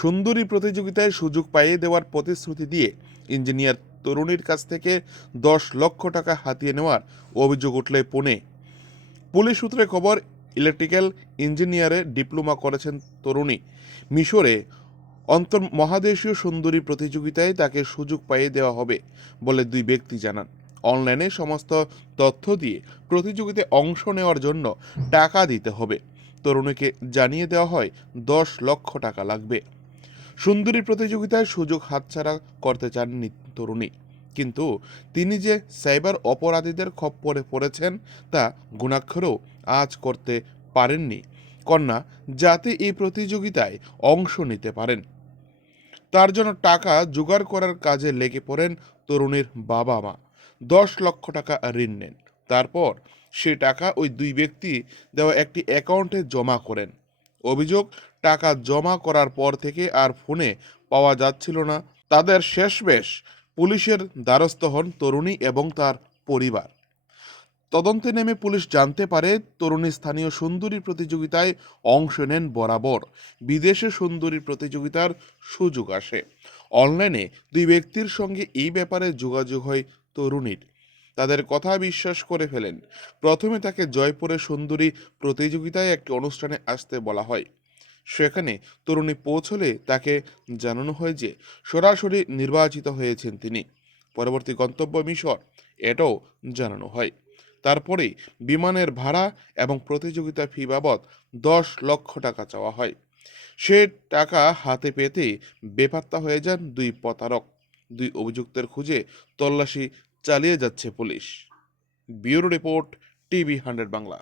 সুন্দরী প্রতিযোগিতায় সুযোগ পাইয়ে দেওয়ার প্রতিশ্রুতি দিয়ে ইঞ্জিনিয়ার তরুণীর কাছ থেকে দশ লক্ষ টাকা হাতিয়ে নেওয়ার অভিযোগ উঠলে পুনে। পুলিশ সূত্রে খবর, ইলেকট্রিক্যাল ইঞ্জিনিয়ারে ডিপ্লোমা করেছেন তরুণী। মিশরে অন্তর মহাদেশীয় সুন্দরী প্রতিযোগিতায় তাকে সুযোগ পাইয়ে দেওয়া হবে বলে দুই ব্যক্তি জানান। অনলাইনে সমস্ত তথ্য দিয়ে প্রতিযোগিতায় অংশ নেওয়ার জন্য টাকা দিতে হবে। তরুণীকে জানিয়ে দেওয়া হয়, দশ লক্ষ টাকা লাগবে। সুন্দরী প্রতিযোগিতায় সুযোগ হাতছাড়া করতে চাননি তরুণী। কিন্তু তিনি যে সাইবার অপরাধীদের খপ্পরে পড়েছেন, তা গুণাক্ষরেও আজ করতে পারেননি। কন্যা, যাতে এই প্রতিযোগিতায় অংশ নিতে পারেন। তার জন্য টাকা জোগাড় করার কাজে লেগে পড়েন তরুণীর বাবা মা দশ লক্ষ টাকা ঋণ নেন। তারপর সে টাকা ওই দুই ব্যক্তি দেওয়া একটি অ্যাকাউন্টে জমা করেন। অভিযোগ, টাকা জমা করার পর থেকে আর ফোনে পাওয়া যাচ্ছিল না। তাদের শেষবেশ পুলিশের দ্বারস্থ হন তরুণী এবং তার পরিবার। তদন্তে নেমে পুলিশ জানতে পারে, তরুণী স্থানীয় সুন্দরী প্রতিযোগিতায় অংশ নেন বরাবর। বিদেশে সুন্দরী প্রতিযোগিতার সুযোগ আসে। অনলাইনে দুই ব্যক্তির সঙ্গে এই ব্যাপারে যোগাযোগ হয় তরুণীর। তাদের কথা বিশ্বাস করে ফেলেন। প্রথমে তাকে জয়পুরে সুন্দরী প্রতিযোগিতায় একটি অনুষ্ঠানে আসতে বলা হয়। সেখানে তরুণী পৌঁছলে তাকে জানানো হয় যে, সরাসরি নির্বাচিত হয়েছেন তিনি। পরবর্তী গন্তব্য মিশর, এটাও জানানো হয়। তারপরে বিমানের ভাড়া এবং প্রতিযোগিতা ফি বাবদ দশ লক্ষ টাকা চাওয়া হয়। সে টাকা হাতে পেতে বেপাত্তা হয়ে যান দুই প্রতারক। দুই অভিযুক্তের খুঁজে তল্লাশি চালিয়ে যাচ্ছে police. Bureau report TV hundred Bangla.